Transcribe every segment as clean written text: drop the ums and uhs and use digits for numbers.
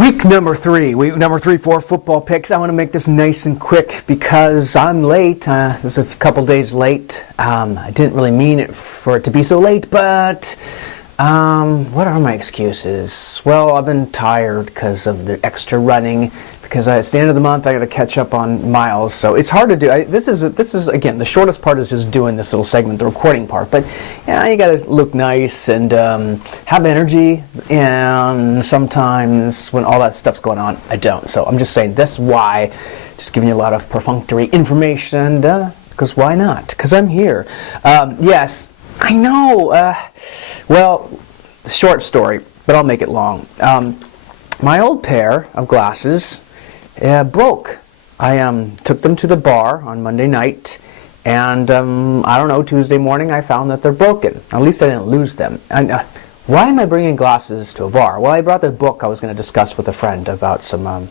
Week number three for football picks. I want to make this nice and quick because I'm late. It was a couple days late. I didn't really mean it for it to be so late, but what are my excuses? Well, I've been tired because of the extra running. Because it's the end of the month, I got to catch up on miles, so it's hard to do. This is again, the shortest part is just doing this little segment, the recording part. But yeah, you got to look nice and have energy. And sometimes when all that stuff's going on, I don't. So I'm just saying that's why, just giving you a lot of perfunctory information. Because why not? Because I'm here. Yes, I know. Well, short story, but I'll make it long. My old pair of glasses broke. I took them to the bar on Monday night, and I don't know, Tuesday morning I found that they're broken. At least I didn't lose them. And why am I bringing glasses to a bar? Well, I brought the book I was going to discuss with a friend about some.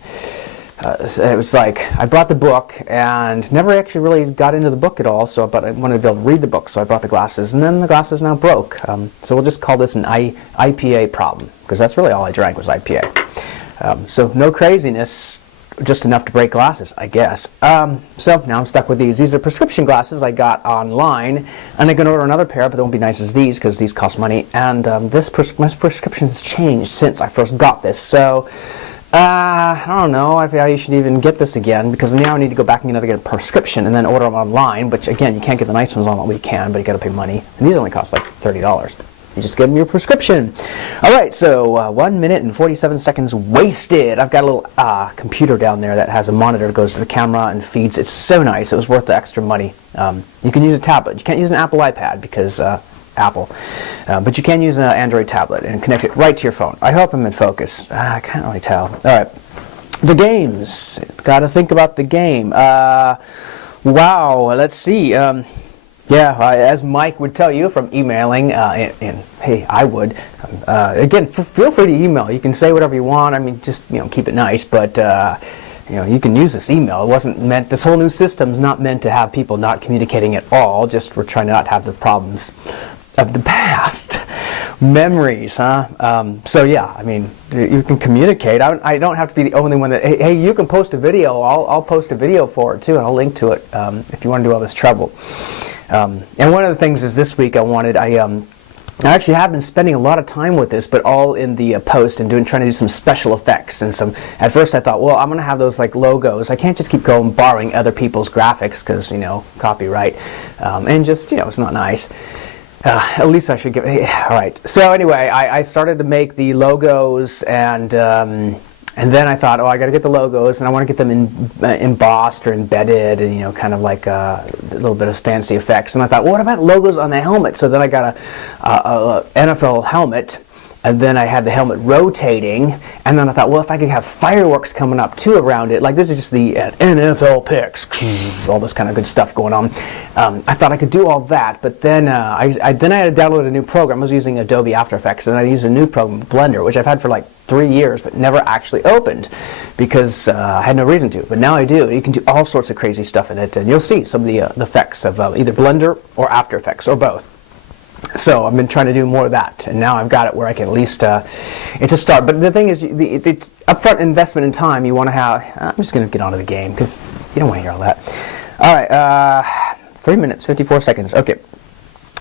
It was like I brought the book and never actually really got into the book at all. But I wanted to be able to read the book, so I brought the glasses, and then the glasses now broke. So we'll just call this an IPA problem, because that's really all I drank was IPA. So no craziness, just enough to break glasses, I guess. So now I'm stuck with these. These are prescription glasses I got online, and I can order another pair, but they won't be nice as these because these cost money. And my prescription has changed since I first got this. So I don't know if I should even get this again, because now I need to go back and get a prescription and then order them online, which again, you can't get the nice ones on what we can, but you got to pay money. And these only cost like $30. You just give them your prescription. All right, so 1 minute and 47 seconds wasted. I've got a little computer down there that has a monitor that goes to the camera and feeds. It's so nice. It was worth the extra money. You can use a tablet. You can't use an Apple iPad because Apple. But you can use an Android tablet and connect it right to your phone. I hope I'm in focus. I can't really tell. All right. The games. Got to think about the game. Wow. Let's see. As Mike would tell you from emailing, and hey, I would. Again, feel free to email. You can say whatever you want. I mean, just keep it nice. But you can use this email. It wasn't meant. This whole new system's not meant to have people not communicating at all. Just we're trying to not have the problems of the past. Memories, huh? So yeah, I mean, you can communicate. I don't have to be the only one that, hey, you can post a video. I'll post a video for it too, and I'll link to it if you want to do all this trouble. And one of the things is this week I actually have been spending a lot of time with this, but all in the post and trying to do some special effects and some. At first I thought, well, I'm going to have those like logos. I can't just keep going borrowing other people's graphics because copyright, and just it's not nice. At least I should give it. All right. So anyway, I started to make the logos, and then I thought, I got to get the logos, and I want to get them embossed or embedded, and kind of like a little bit of fancy effects. And I thought, well, what about logos on the helmet? So then I got a NFL helmet. And then I had the helmet rotating, and then I thought, well, if I could have fireworks coming up too around it, like this is just the NFL picks, all this kind of good stuff going on. I thought I could do all that, but then I had to download a new program. I was using Adobe After Effects, and I used a new program, Blender, which I've had for like 3 years, but never actually opened because I had no reason to. But now I do. You can do all sorts of crazy stuff in it, and you'll see some of the effects of either Blender or After Effects or both. So I've been trying to do more of that, and now I've got it where I can at least, it's a start. But the thing is, the upfront investment in time you want to have. I'm just going to get on to the game because you don't want to hear all that. All right, 3 minutes, 54 seconds. Okay.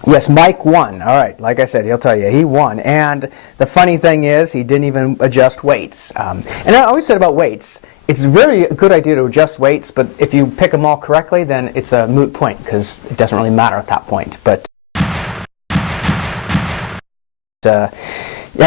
Yes, Mike won. All right, like I said, he'll tell you, he won. And the funny thing is, he didn't even adjust weights. And I always said about weights, it's a very good idea to adjust weights, but if you pick them all correctly, then it's a moot point because it doesn't really matter at that point. But I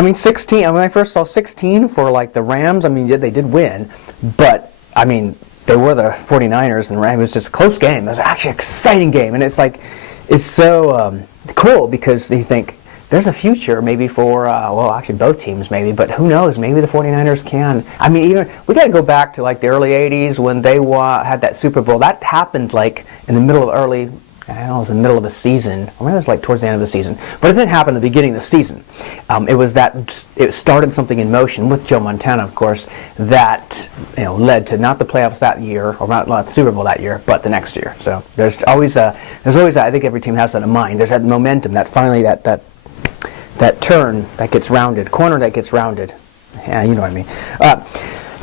mean, 16. When I first saw 16 for like the Rams, I mean, they did win, but I mean, they were the 49ers, and it was just a close game. It was actually an exciting game, and it's like, it's so cool because you think there's a future maybe for, actually both teams maybe, but who knows? Maybe the 49ers can. I mean, even we got to go back to like the early '80s when they had that Super Bowl. That happened like in the middle of I don't know, it was in the middle of a season, or maybe it was like towards the end of the season. But it didn't happen at the beginning of the season. It started something in motion with Joe Montana, of course, that led to not the playoffs that year, or not the Super Bowl that year, but the next year. So there's always I think every team has that in mind. There's that momentum, that finally that turn that gets rounded, corner that gets rounded. Yeah, you know what I mean.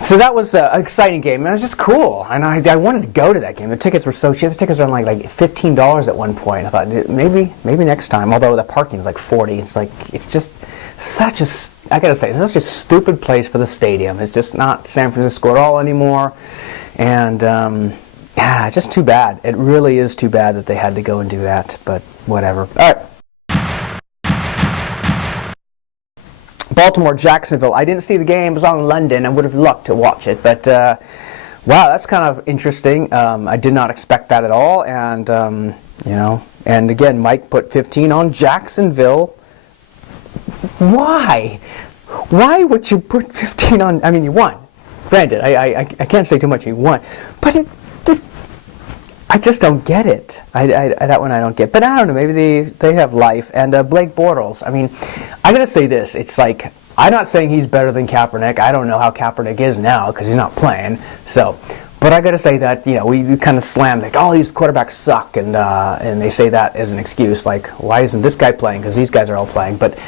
So that was an exciting game, and it was just cool. And I wanted to go to that game. The tickets were so cheap. The tickets were like $15 at one point. I thought maybe next time. Although the parking was like $40. It's just such a, I gotta say, it's such a stupid place for the stadium. It's just not San Francisco at all anymore. And yeah, it's just too bad. It really is too bad that they had to go and do that. But whatever. All right. Baltimore, Jacksonville. I didn't see the game. It was on in London. I would have loved to watch it, but wow, that's kind of interesting. I did not expect that at all, and you know. And again, Mike put 15 on Jacksonville. Why? Why would you put 15 on? I mean, you won. Granted, I can't say too much. You won, but I just don't get it. That one I don't get. But I don't know. Maybe they have life. And Blake Bortles. I mean, I gotta say this. It's like, I'm not saying he's better than Kaepernick. I don't know how Kaepernick is now because he's not playing. So, but I gotta say that, you know, we kind of slam like, oh, these quarterbacks suck, and they say that as an excuse. Like, why isn't this guy playing? Because these guys are all playing. But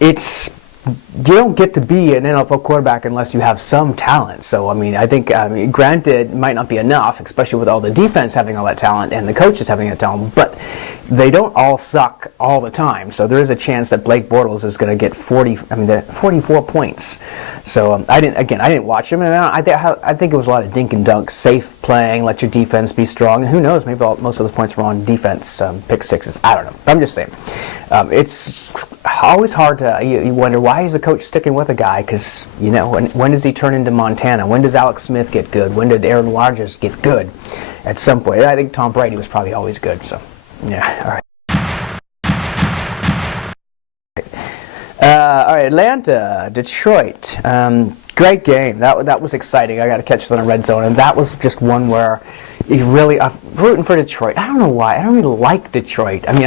it's, you don't get to be an NFL quarterback unless you have some talent. So, I mean, I think, granted, it might not be enough, especially with all the defense having all that talent and the coaches having that talent, but they don't all suck all the time. So there is a chance that Blake Bortles is going to get 44 points. So I didn't watch him, and I think it was a lot of dink and dunk, safe playing, let your defense be strong, and who knows, maybe most of those points were on defense, pick sixes. I don't know. I'm just saying. It's always hard to, you wonder, why is the coach sticking with a guy? Because, you know, when does he turn into Montana? When does Alex Smith get good? When did Aaron Rodgers get good? At some point. I think Tom Brady was probably always good. So, yeah, all right. All right, Atlanta, Detroit. Great game. That was exciting. I got to catch that in red zone, and that was just one where you really, I'm rooting for Detroit. I don't know why. I don't really like Detroit. I mean,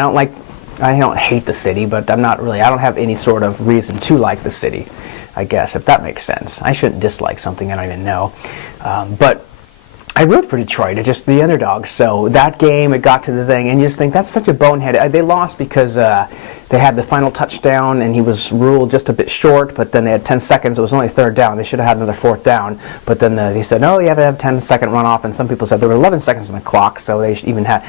I don't hate the city, but I don't have any sort of reason to like the city, I guess, if that makes sense. I shouldn't dislike something I don't even know. But I root for Detroit. It's just the underdog. So that game, it got to the thing, and you just think that's such a bonehead. They lost because they had the final touchdown, and he was ruled just a bit short, but then they had 10 seconds. It was only third down. They should have had another fourth down. But then they said, no, you have to have a 10-second runoff, and some people said there were 11 seconds on the clock, so they even had...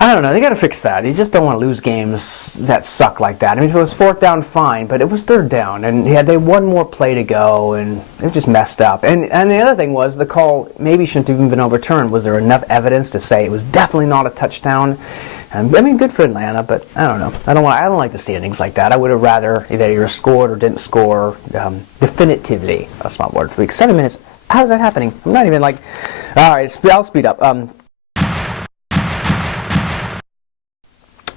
I don't know. They got to fix that. You just don't want to lose games that suck like that. I mean, if it was fourth down, fine, but it was third down, and they had one more play to go, and it just messed up. And the other thing was the call maybe shouldn't have even been overturned. Was there enough evidence to say it was definitely not a touchdown? I mean, good for Atlanta, but I don't know. I don't like to see endings like that. I would have rather either scored or didn't score definitively. That's my word for the week. 7 minutes. How is that happening? I'm not even like. All right, I'll speed up.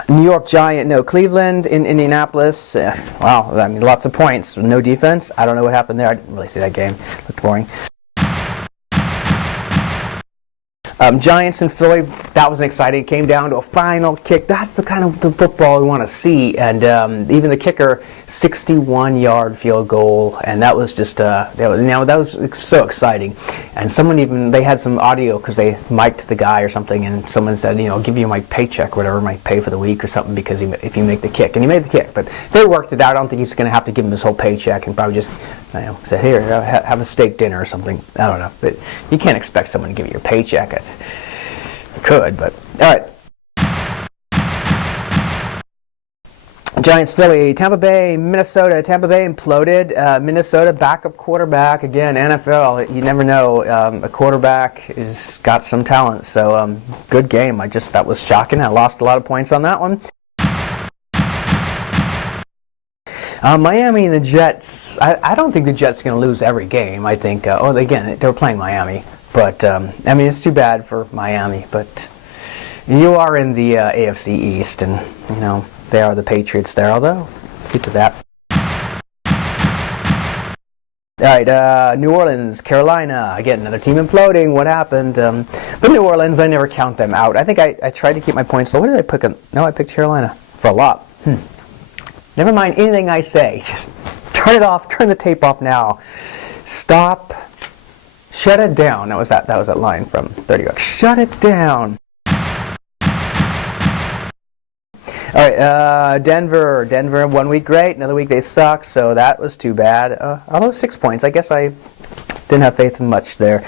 New York Giant, no. Cleveland in Indianapolis. Wow, I mean, lots of points. No defense. I don't know what happened there. I didn't really see that game. It looked boring. Giants and Philly, that was exciting. It came down to a final kick. That's the kind of the football we want to see. And even the kicker, 61-yard field goal, and that was just that was so exciting. And they had some audio because they mic'd the guy or something, and someone said, I'll give you my paycheck, whatever, my pay for the week or something, because if you make the kick. And he made the kick, but they worked it out. I don't think he's going to have to give him his whole paycheck, and probably just said, here, have a steak dinner or something. I don't know, but you can't expect someone to give you your paycheck. You could, but all right. Giants, Philly, Tampa Bay, Minnesota. Tampa Bay imploded. Minnesota backup quarterback. Again, NFL, you never know. A quarterback has got some talent. So good game. That was shocking. I lost a lot of points on that one. Miami and the Jets. I don't think the Jets are going to lose every game. I think, again, they were playing Miami. But, it's too bad for Miami. But you are in the AFC East, and, they are the Patriots there, although, get to that. All right, New Orleans, Carolina. Again, another team imploding. What happened? But New Orleans, I never count them out. I think I tried to keep my points low. What did I pick? I picked Carolina for a lot. Never mind anything I say. Just turn it off. Turn the tape off now. Stop. Shut it down. That was that line from 30 Rock. Shut it down. All right, Denver. Denver 1 week great, another week they suck, so that was too bad. Although 6 points, I guess I didn't have faith in much there.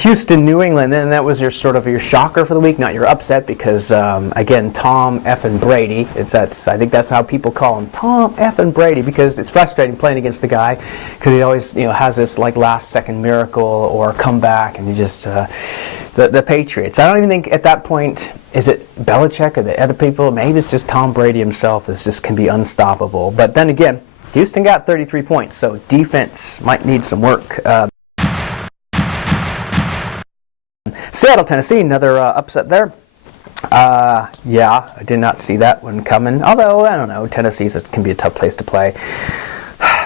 Houston, New England, and that was your sort of your shocker for the week, not your upset, because again, Tom effing Brady. I think that's how people call him, Tom effing Brady, because it's frustrating playing against the guy, because he always has this like last second miracle or comeback, and you just the Patriots. I don't even think at that point is it Belichick or the other people. Maybe it's just Tom Brady himself can be unstoppable. But then again, Houston got 33 points, so defense might need some work. Seattle, Tennessee, another upset there. Yeah, I did not see that one coming. Although, I don't know, Tennessee can be a tough place to play.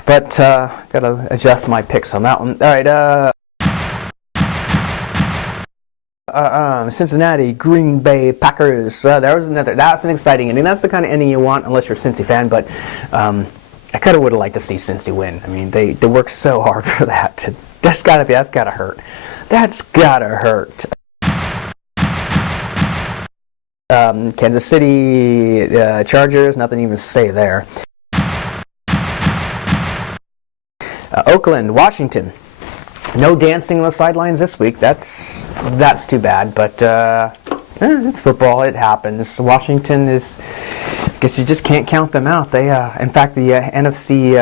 But, got to adjust my picks on that one. All right, Cincinnati, Green Bay, Packers. That's an exciting ending. That's the kind of ending you want unless you're a Cincy fan, but I kind of would have liked to see Cincy win. I mean, they worked so hard for that. That's gotta hurt. That's gotta hurt. Kansas City, Chargers, nothing even to say there. Oakland, Washington. No dancing on the sidelines this week. That's too bad, but it's football. It happens. Washington is, I guess you just can't count them out. They, in fact, the NFC,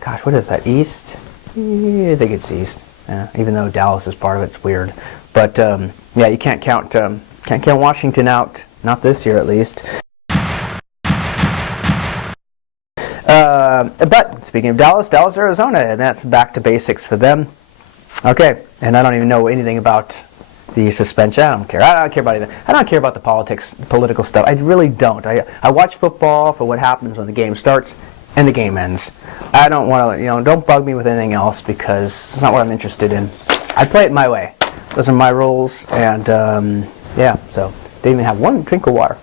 gosh, what is that, East? I think it's East. Even though Dallas is part of it, it's weird. But yeah, you can't count Washington out. Not this year, at least. But speaking of Dallas, Arizona, and that's back to basics for them. Okay, and I don't even know anything about the suspension. I don't care. I don't care about anything. I don't care about the political stuff. I really don't. I watch football for what happens when the game starts and the game ends. I don't want to, don't bug me with anything else because it's not what I'm interested in. I play it my way. Those are my rules, and yeah, so they even have one drink of water.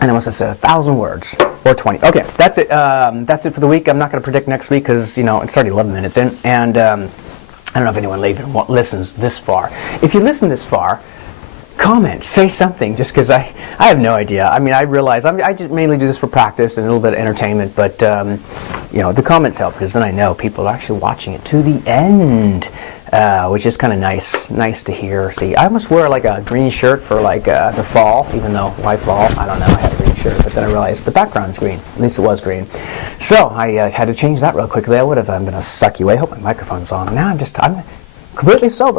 And I must have said 1,000 words. Or 20. Okay, that's it. That's it for the week. I'm not going to predict next week because, it's already 11 minutes in. And I don't know if anyone listens this far. If you listen this far, comment, say something, just because I have no idea. I mean, I realize I just mainly do this for practice and a little bit of entertainment, but, the comments help because then I know people are actually watching it to the end. Which is kind of nice to hear. See, I almost wear like a green shirt for like the fall, even though why fall? I don't know. I had a green shirt, but then I realized the background's green. At least it was green. So I had to change that real quickly. I would have been a sucky way. I hope my microphone's on. Now I'm completely sober.